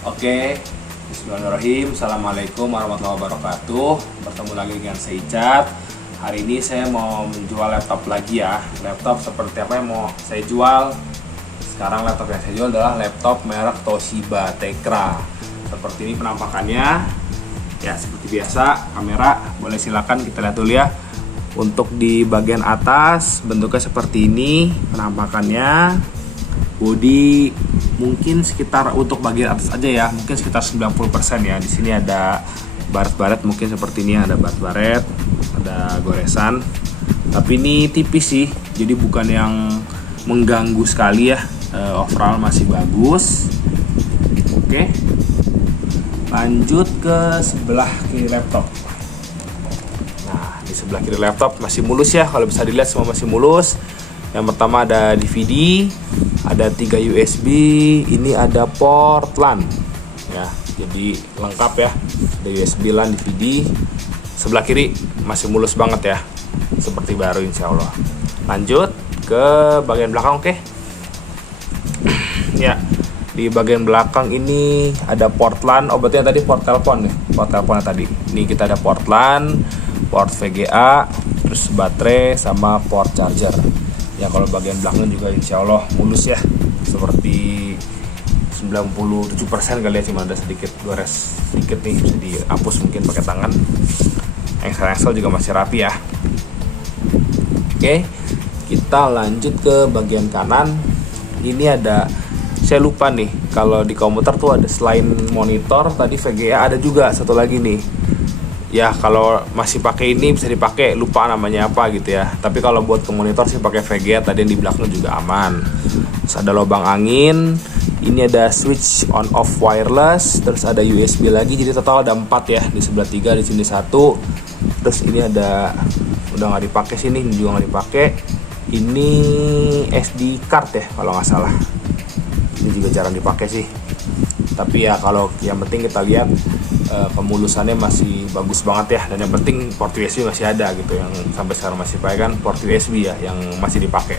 Oke, bismillahirrahmanirrahim. Assalamualaikum warahmatullahi wabarakatuh. Bertemu lagi dengan saya Icat. Hari ini saya mau menjual laptop lagi ya. Laptop seperti apa yang mau saya jual? Sekarang laptop yang saya jual adalah laptop merek Toshiba Tecra. Seperti ini penampakannya. Ya, seperti biasa, kamera boleh silakan kita lihat dulu ya. Untuk di bagian atas bentuknya seperti ini penampakannya. Bodi mungkin sekitar untuk bagian atas aja ya, mungkin sekitar 90% ya. Di sini ada baret-baret mungkin seperti ini, ada baret-baret, ada goresan. Tapi ini tipis sih, jadi bukan yang mengganggu sekali ya. Overall masih bagus. Oke. Lanjut ke sebelah kiri laptop. Nah, di sebelah kiri laptop masih mulus ya, kalau bisa dilihat semua masih mulus. Yang pertama ada DVD, ada 3 USB, ini ada port LAN ya, jadi lengkap ya, ada USB LAN, DVD. Sebelah kiri masih mulus banget ya, seperti baru insya Allah. Lanjut ke bagian belakang. Oke. Ya, di bagian belakang ini ada port LAN. Berarti tadi port telepon nih, port teleponnya tadi. Ini kita ada port LAN, port VGA, terus baterai sama port charger. Ya, kalau bagian belakang juga insya Allah mulus ya, seperti 97% kali ya, cuma ada sedikit gores sedikit nih, bisa dihapus mungkin pakai tangan. Engsel juga masih rapi ya. Oke, kita lanjut ke bagian kanan. Ini ada, saya lupa nih, kalau di komputer tuh ada selain monitor tadi VGA ada juga satu lagi nih. Ya, kalau masih pakai ini bisa dipakai, lupa namanya apa gitu ya. Tapi kalau buat ke monitor sih pakai VGA, tadi yang di belakang juga aman. Terus ada lubang angin. Ini ada switch on off wireless, terus ada USB lagi. Jadi total ada 4 ya. Di sebelah 3, di sini 1. Terus ini ada, udah nggak dipakai sini, ini juga nggak dipakai. Ini SD card ya kalau nggak salah. Ini juga jarang dipakai sih. Tapi ya kalau yang penting kita lihat pemulusannya masih bagus banget ya, dan yang penting port USB masih ada gitu, yang sampai sekarang masih pakai kan port USB ya yang masih dipakai.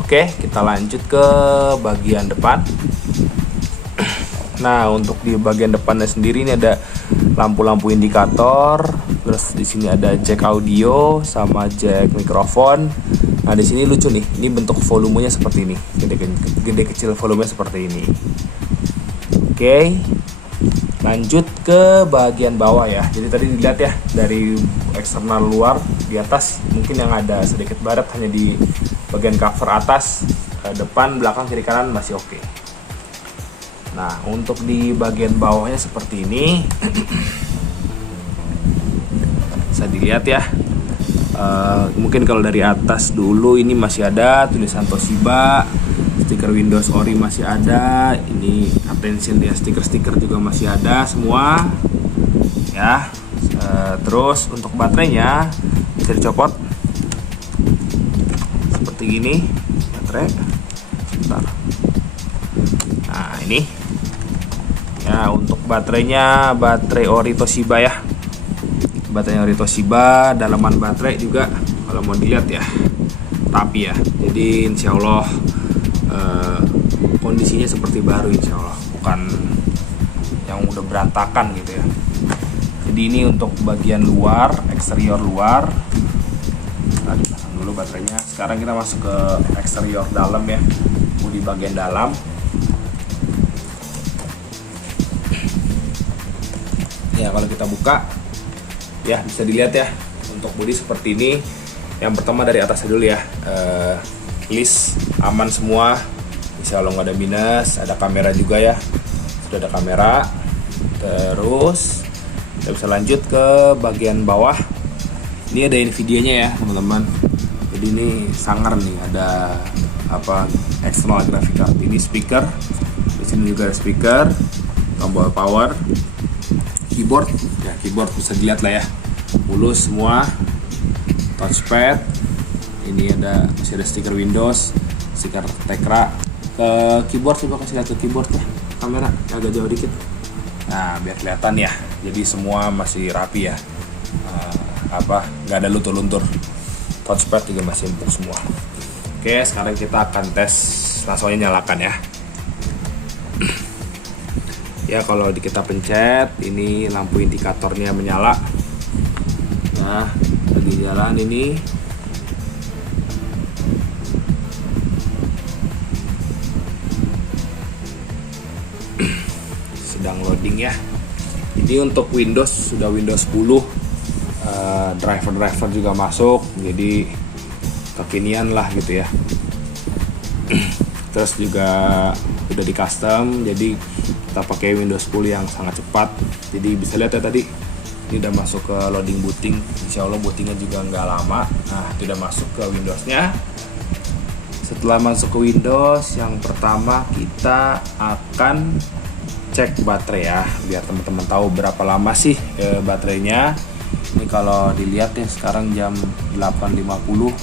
Oke, kita lanjut ke bagian depan. Nah, untuk di bagian depannya sendiri ini ada lampu-lampu indikator, terus di sini ada jack audio sama jack mikrofon. Nah, di sini lucu nih, ini bentuk volumenya seperti ini, gede kecil volumenya seperti ini. Oke. Lanjut ke bagian bawah ya. Jadi tadi dilihat ya, dari eksternal luar di atas mungkin yang ada sedikit baret hanya di bagian cover atas, depan, belakang, kiri, kanan masih oke. Nah, untuk di bagian bawahnya seperti ini. Bisa dilihat ya. Mungkin kalau dari atas dulu ini masih ada tulisan Toshiba. Stiker Windows Ori masih ada, ini attention ya, stiker-stiker juga masih ada semua ya. Terus untuk baterainya bisa dicopot seperti gini, baterai. Bentar. Nah, ini ya, untuk baterainya baterai Ori Toshiba ya, baterai Ori Toshiba. Dalaman baterai juga kalau mau dilihat ya, tapi ya, jadi insya Allah kondisinya seperti baru insya Allah, bukan yang udah berantakan gitu ya. Jadi ini untuk bagian luar, eksterior luar. Tadi pasang dulu baterainya. Sekarang kita masuk ke eksterior dalam ya, di bagian dalam. Ya, kalau kita buka ya bisa dilihat ya, untuk bodi seperti ini. Yang pertama dari atasnya dulu ya, list aman semua, insya Allah nggak ada minus. Ada kamera juga ya, sudah ada kamera. Terus kita bisa lanjut ke bagian bawah. Ini ada Nvidia-nya ya teman-teman. Jadi ini sangar nih, ada apa, external graphic card. Ini speaker, di sini juga ada speaker, tombol power, keyboard ya, keyboard bisa dilihat lah ya, mulus semua. Touchpad, ini masih ada stiker Windows, stiker Tecra. Ke keyboard, coba kasih lihat ke keyboard ya, kamera agak jauh dikit. Nah, biar kelihatan ya. Jadi semua masih rapi ya, nggak ada luntur-luntur. Touchpad juga masih empuk semua. Oke, sekarang kita akan tes, langsung aja nyalakan ya. Ya kalau kita pencet ini lampu indikatornya menyala. Nah, lagi jalan ini. Sedang loading ya. Ini untuk Windows, sudah Windows 10. Driver juga masuk, jadi kekinian lah gitu ya. Terus juga udah di custom, jadi kita pakai Windows 10 yang sangat cepat. Jadi bisa lihat ya tadi ini udah masuk ke loading booting. Insya Allah bootingnya juga nggak lama. Nah, tidak masuk ke Windowsnya. Setelah masuk ke Windows, yang pertama kita akan cek baterai ya, biar teman-teman tahu berapa lama sih baterainya. Ini kalau dilihat ya sekarang jam 8.50,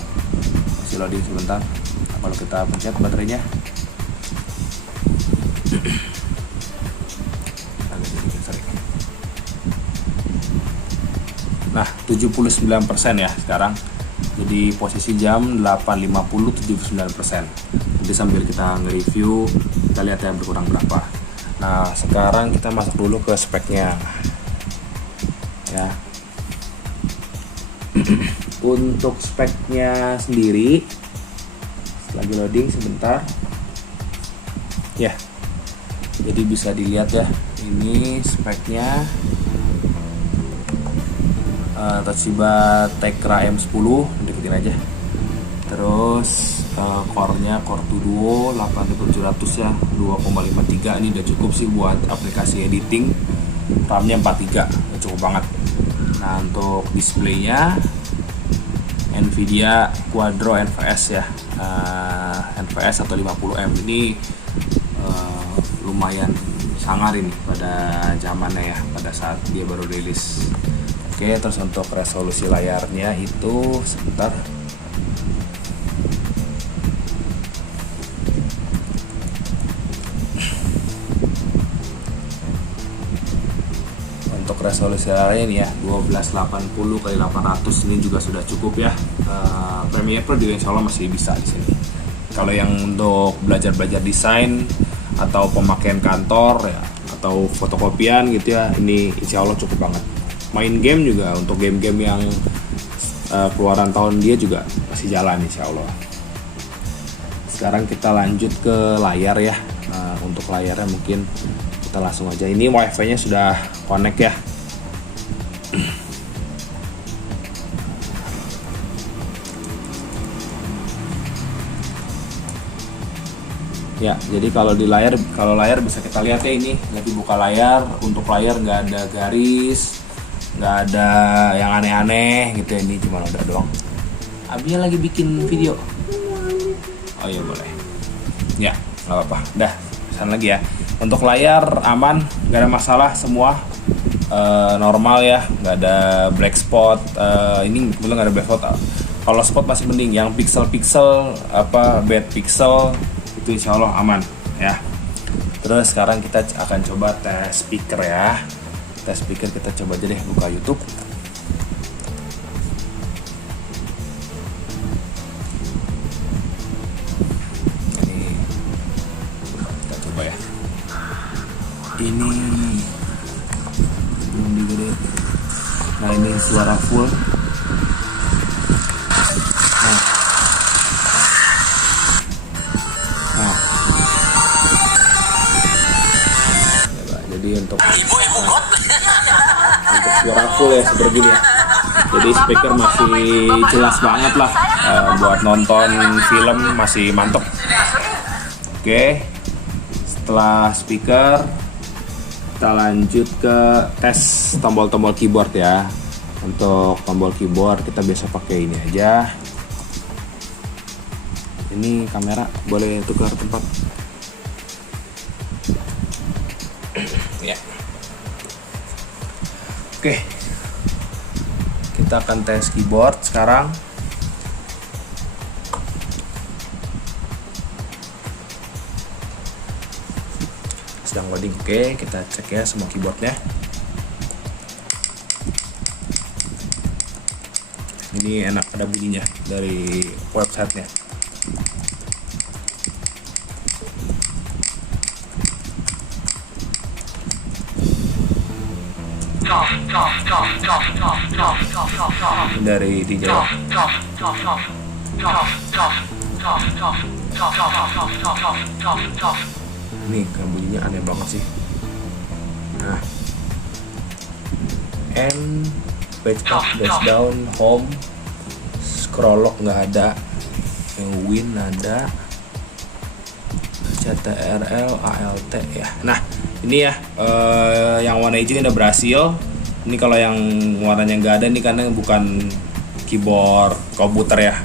masih loading sebentar. Nah, kalau kita pencet baterainya, nah 79% ya sekarang. Jadi posisi jam 8.50 79%. Nanti sambil kita nge-review, kita lihat ya berkurang berapa. Nah sekarang kita masuk dulu ke speknya ya. Untuk speknya sendiri, lagi loading sebentar ya, jadi bisa dilihat ya, ini speknya Toshiba Tecra M10, deketin aja. Terus core-nya Core 2 Duo 8700 ya, 2,53. Ini udah cukup sih buat aplikasi editing. RAM-nya 43, cukup banget. Nah untuk displaynya Nvidia Quadro NVS ya, NVS atau 50M. Ini lumayan sangar ini pada zamannya ya, pada saat dia baru rilis. Oke, terus untuk resolusi layarnya itu sebentar. Untuk resolusi layarnya ini ya 1280x800, ini juga sudah cukup ya. Premiere Pro juga insya Allah masih bisa di sini. Kalau yang untuk belajar desain atau pemakaian kantor ya, atau fotokopian gitu ya, ini insya Allah cukup banget. Main game juga, untuk game-game yang keluaran tahun dia juga masih jalan insya Allah. Sekarang kita lanjut ke layar ya. Untuk layarnya mungkin kita langsung aja. Ini wifi-nya sudah connect ya. Ya, jadi kalau layar bisa kita lihat ya, ini lagi buka layar. Untuk layar nggak ada garis, nggak ada yang aneh-aneh gitu ya, ini cuma udah doang. Abia lagi bikin video. Oh iya boleh. Ya nggak apa-apa. Dah pesan lagi ya. Untuk layar aman, nggak ada masalah semua. Normal ya, nggak ada black spot. Ini belum nggak ada black spot. Kalau spot masih mending. Yang pixel bad pixel itu insya Allah aman ya. Terus sekarang kita akan coba tes speaker ya. Tes speaker kita coba aja deh, buka YouTube. Ini kita coba ya. Ini belum digede. Nah ini suara full. Nah. Jadi untuk suara full ya seperti ini ya. Jadi speaker masih jelas banget lah, buat nonton film masih mantap. Oke, setelah speaker kita lanjut ke tes tombol-tombol keyboard ya. Untuk tombol keyboard kita biasa pakai ini aja. Ini kamera boleh tukar tempat ya. Oke, kita akan tes keyboard sekarang. Sedang loading. Oke, kita cek ya semua keyboardnya. Ini enak, ada bunyinya dari websitenya. dari DJ. Nih kan bunyinya aneh banget sih. Nah, N, page up, dash down, home, scroll lock nggak ada, yang win ada, CTRL, ALT ya. Nah ini ya, yang warna hijau udah berhasil. Ini kalau yang warnanya nggak ada, ini karena bukan keyboard komputer ya.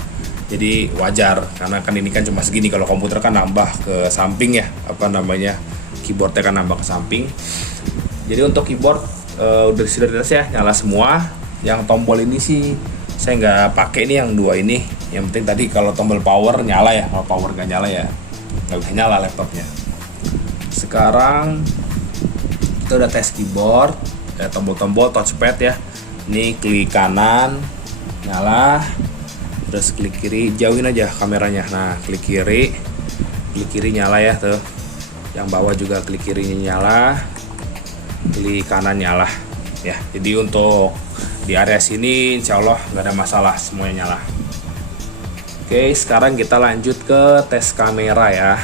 Jadi wajar, karena kan ini kan cuma segini. Kalau komputer kan nambah ke samping ya, apa namanya, keyboardnya kan nambah ke samping. Jadi untuk keyboard udah sudah ya, nyala semua. Yang tombol ini sih saya nggak pakai, ini yang dua ini. Yang penting tadi kalau tombol power nyala ya, kalau power nggak nyala ya nggak bisa nyala laptopnya. Sekarang kita udah tes keyboard, ya, tombol-tombol touchpad ya. Ini klik kanan nyala, terus klik kiri, jauhin aja kameranya. Nah klik kiri nyala ya tuh. Yang bawah juga klik kirinya nyala, klik kanan nyala ya. Jadi untuk di area sini insya Allah nggak ada masalah, semuanya nyala. Oke, sekarang kita lanjut ke tes kamera ya.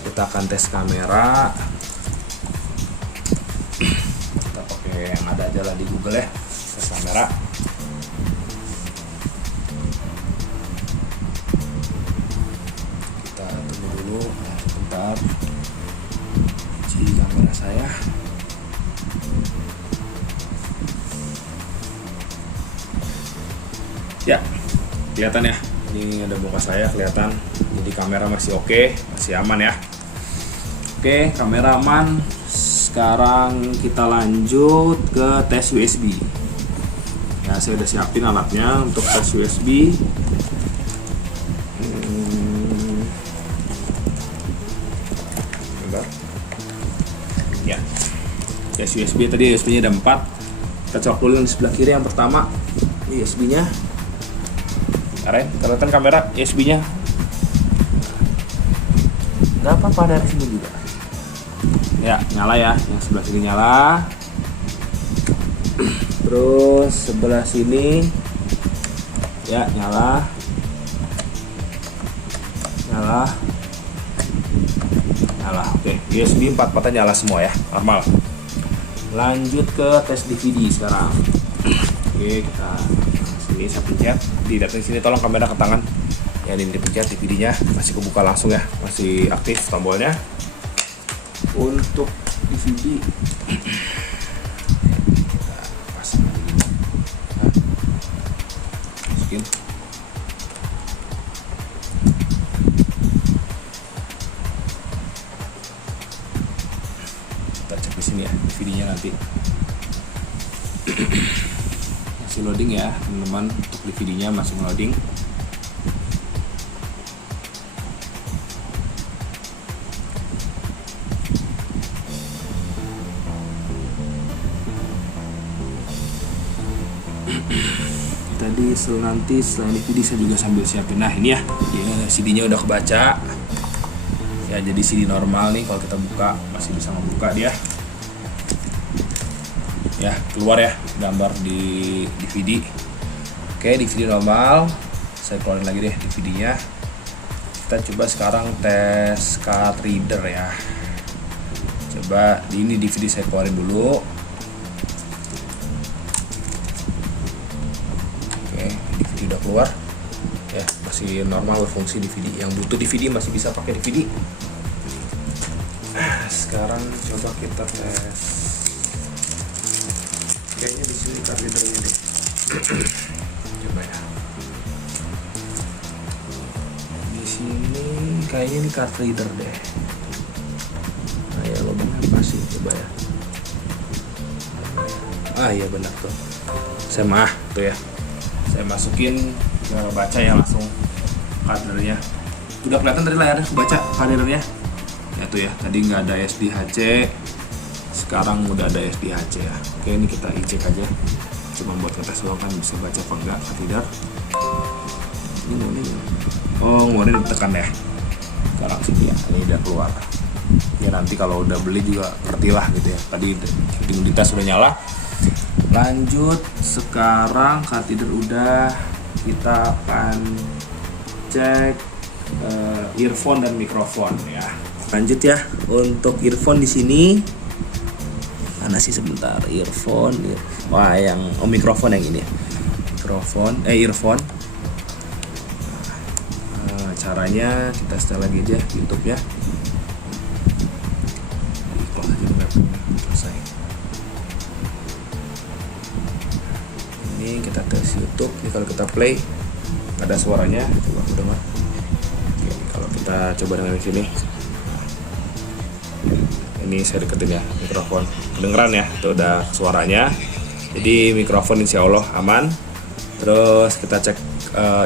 Kita akan tes kamera. Kita pakai yang ada aja lah di Google ya, tes kamera. Kita tunggu dulu sebentar. Uji kamera saya. Ya, kelihatan ya. Ini ada muka saya kelihatan. Jadi kamera masih oke, masih aman ya. Oke, kamera aman. Sekarang kita lanjut ke tes USB. Ya, saya udah siapin alatnya untuk tes USB. Ya, tes USB tadi USB-nya ada 4. Kita colok dulu di sebelah kiri yang pertama. Ini USB-nya. Keren, kelihatan kamera USB-nya. Nggak apa-apa dari sini juga. Ya, nyala ya, yang sebelah sini nyala. Terus sebelah sini ya nyala. Oke, USB 4 nyala semua ya, normal. Lanjut ke tes DVD sekarang. Oke, kita sini saya pencet. Di sini tolong kamera ke tangan. Ya, ini dipencet DVD-nya masih kebuka langsung ya, masih aktif tombolnya. Untuk DVD kita pasang lagi. Masukin. Kita cek di sini ya DVD-nya nanti. Masih loading ya teman-teman, untuk DVD-nya masih loading. Tadi nanti selain DVD saya juga sambil siapin. Nah ini ya, CD-nya udah kebaca ya, jadi CD normal nih. Kalau kita buka masih bisa membuka dia ya, keluar ya gambar di DVD. Oke, DVD normal. Saya keluarin lagi deh DVD-nya. Kita coba sekarang tes card reader ya. Coba ini DVD saya keluarin dulu. Udah keluar ya, masih normal berfungsi DVD. Yang butuh DVD masih bisa pakai DVD. Sekarang coba kita tes. Kayaknya di sini card readernya deh. Coba ya. Di sini kayaknya ini card reader deh. Nah ya, lubangnya apa sih? Coba ya. Ah iya benar tuh. Saya tuh ya. Saya masukin ke baca ya langsung kadernya. Udah kelihatan dari layarnya kebaca kadernya. Ya tuh ya, tadi nggak ada SDHC, sekarang udah ada SDHC ya. Oke, ini kita cek aja. Cuma buat ngetes doang kan bisa baca apa enggak kader. Ini oh, mau ditekan ya. Sekarang sih ya, ini udah keluar. Ya nanti kalau udah beli juga ngerti lah gitu ya. Tadi di tes udah nyala. Lanjut, sekarang cartridge udah, kita akan cek earphone dan mikrofon ya. Lanjut ya, untuk earphone di sini mana sih, sebentar, earphone. Wah, mikrofon yang ini. Earphone. Caranya kita setel lagi aja YouTube ya. Close aja dulu, selesai. Ini kita tes YouTube. Ini kalau kita play ada suaranya. Coba aku dengar. Oke, kalau kita coba dengan sini. Ini saya deketin ya mikrofon. Kedengeran ya, itu udah suaranya. Jadi mikrofon insya Allah aman. Terus kita cek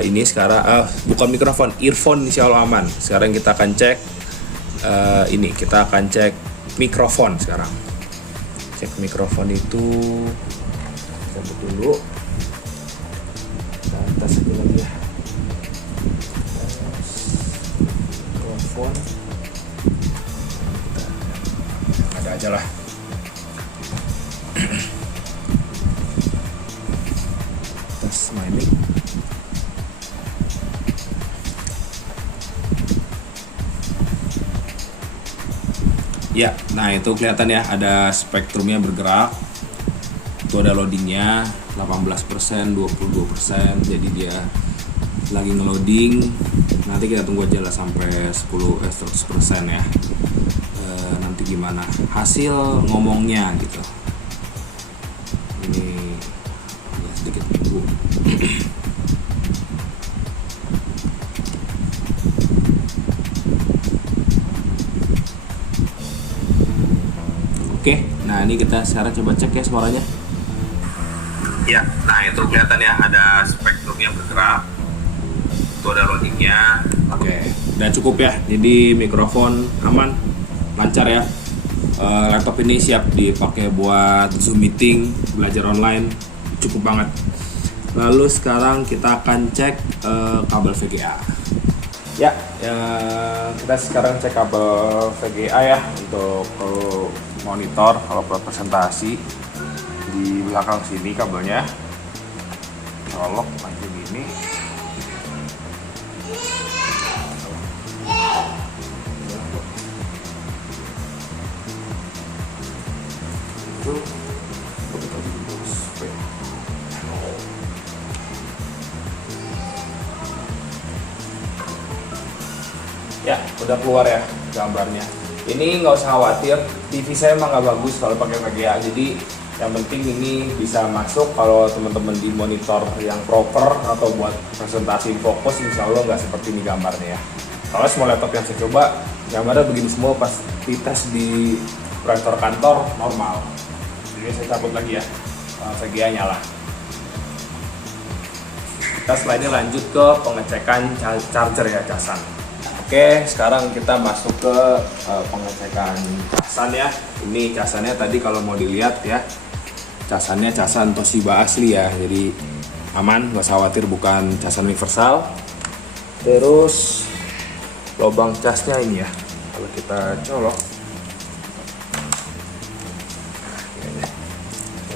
ini sekarang bukan mikrofon, earphone insya Allah aman. Sekarang kita akan cek ini, kita akan cek mikrofon sekarang. Cek mikrofon itu cabut dulu. Kita tes dulu lagi ya. Mikrofon ada aja lah. Tes my mic. Ya, nah itu kelihatan ya, ada spektrumnya bergerak. Itu ada loadingnya 18%, 22%. Jadi dia lagi ngeloading. Nanti kita tunggu aja lah sampai 100% ya. Nanti gimana hasil ngomongnya gitu. Ini ya, sedikit tunggu. Oke, nah ini kita sekarang coba cek ya suaranya. Ya, nah itu kelihatan ya, ada spektrumnya bergerak. Itu ada loadingnya. Oke, udah cukup ya. Jadi mikrofon aman, lancar ya. Laptop ini siap dipakai buat Zoom meeting, belajar online, cukup banget. Lalu sekarang kita akan cek kabel VGA. Ya, kita sekarang cek kabel VGA ya untuk monitor. Kalau buat presentasi di belakang sini kabelnya colok aja gini. Itu ya udah keluar ya gambarnya. Ini nggak usah khawatir, TV saya emang nggak bagus kalau pakai VGA. Jadi yang penting ini bisa masuk kalau teman-teman di monitor yang proper atau buat presentasi fokus, insya Allah nggak seperti ini gambarnya ya. Kalau semua laptop yang saya coba gambarnya begini semua, pas dites di proyektor kantor normal. Jadi saya cabut lagi ya, VGA nyala. Kita setelah ini lanjut ke pengecekan charger ya, casan. Oke, sekarang kita masuk ke pengecekan casan ya. Ini casannya tadi kalau mau dilihat ya, casannya casan Toshiba asli ya, jadi aman, nggak usah khawatir, bukan casan universal. Terus lubang casnya ini ya, kalau kita colok,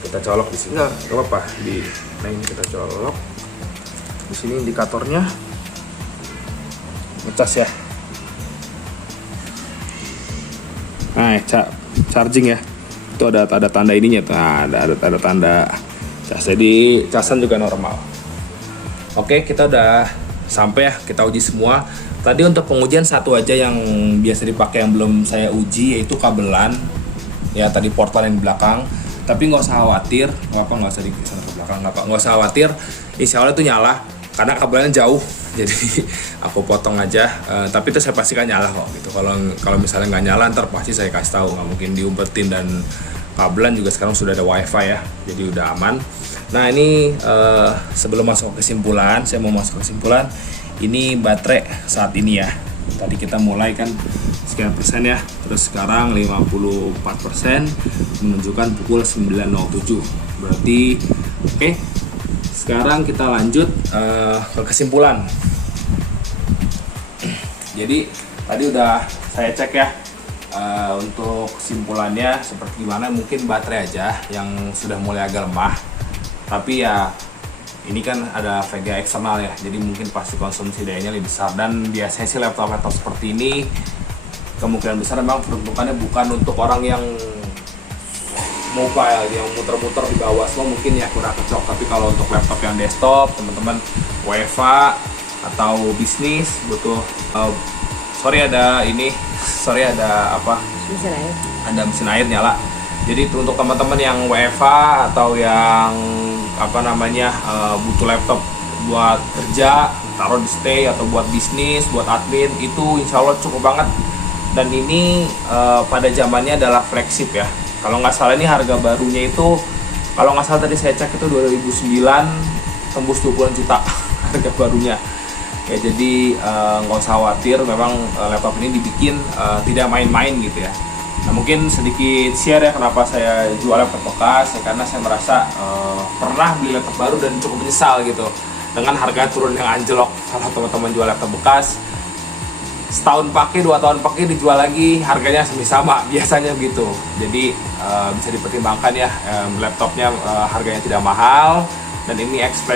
kita colok di sini, nggak apa-apa, nah ini kita colok di sini indikatornya ngecas ya. Nah, charging ya, itu ada tanda ininya, ada tanda cas, jadi casan juga normal. Oke, kita udah sampai ya, kita uji semua. Tadi untuk pengujian satu aja yang biasa dipakai yang belum saya uji, yaitu kabelan ya, tadi portal yang di belakang. Tapi nggak usah khawatir, nggak usah di sana ke belakang, nggak usah khawatir, insya Allah itu nyala karena kabelnya jauh. Jadi aku potong aja, tapi itu saya pastikan nyala kok gitu. Kalau misalnya nggak nyala, ntar pasti saya kasih tahu, nggak mungkin diumpetin. Dan kabelan juga sekarang sudah ada wifi ya, jadi udah aman. Nah ini sebelum masuk ke kesimpulan, saya mau masuk ke kesimpulan. Ini baterai saat ini ya, tadi kita mulai kan sekian persen ya, terus sekarang 54%, menunjukkan pukul 9.07. Berarti oke. Sekarang kita lanjut ke kesimpulan. Jadi tadi udah saya cek ya, Untuk kesimpulannya seperti gimana, mungkin baterai aja yang sudah mulai agak lemah, tapi ya ini kan ada VGA eksternal ya, jadi mungkin pasti konsumsi dayanya lebih besar. Dan biasanya sih laptop seperti ini kemungkinan besar memang peruntukannya bukan untuk orang yang mobile yang muter-muter di bawah semua, mungkin ya kurang cocok. Tapi kalau untuk laptop yang desktop, teman-teman WFA atau bisnis butuh ada mesin air nyala. Jadi untuk teman-teman yang WFA atau yang butuh laptop buat kerja, taruh di stay, atau buat bisnis, buat admin, itu insya Allah cukup banget. Dan ini pada zamannya adalah flagship ya. Kalau nggak salah ini harga barunya itu, kalau nggak salah tadi saya cek itu 2009 tembus 20 juta harga barunya. Ya jadi nggak usah khawatir, memang laptop ini dibikin tidak main-main gitu ya. Nah mungkin sedikit share ya kenapa saya jual laptop bekas ya, karena saya merasa pernah beli laptop baru dan cukup menyesal gitu dengan harga turun yang anjlok. Kalau teman-teman jual laptop bekas, setahun pakai, 2 tahun pakai, dijual lagi harganya sama biasanya gitu. Jadi bisa dipertimbangkan ya, laptopnya harganya tidak mahal dan ini X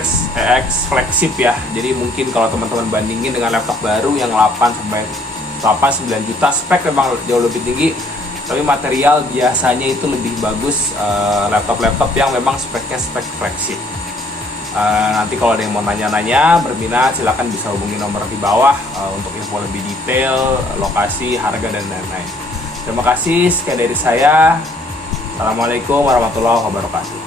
flagship ya. Jadi mungkin kalau teman-teman bandingin dengan laptop baru yang 8-9 juta, spek memang jauh lebih tinggi, tapi material biasanya itu lebih bagus laptop-laptop yang memang speknya spek flagship. Nanti kalau ada yang mau nanya-nanya, berminat, silahkan bisa hubungi nomor di bawah untuk info lebih detail, lokasi, harga, dan lain-lain. Terima kasih, sekian dari saya. Assalamualaikum warahmatullahi wabarakatuh.